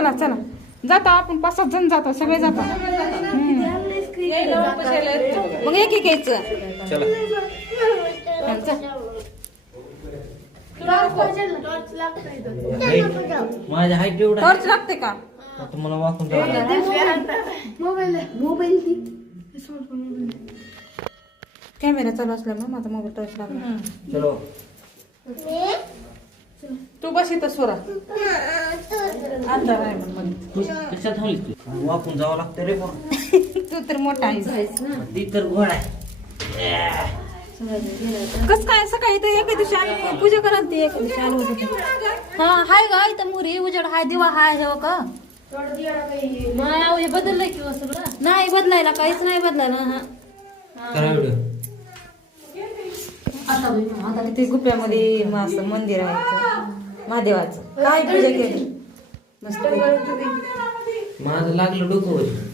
चला चला जातो आपण 5-7 जण जातो सगळे जातो मग एक एक यायचं चला माझ्या हाईट एवढा टॉर्च लागते का तुम्हाला वाकून जावं कॅमेरा चालू असल्यामुळे माझा मोबाईल टॉर्च लागला चलो तू बस इथं सोरा अंधार आहे म्हणून कशात थांबलीस तू वाकून जावं लागतं रे बा तू तर मोठा आहे ती तर घोडा आहे कस काय सकाळी तर एका दिवशी आम्ही पूजा करा ती एका दिवशी आलो होतो हा हाय गा इथं मुरी उजेड हाय दिवा हाय हे का हे बदललंय किंवा सगळं नाही बदलायला काहीच नाही बदलायला हा करा व्हिडिओ आता तिथे गुप्यामध्ये असं मंदिर आहे महादेवाचं काय पूजा केली मस्त माझं लागलं डोकं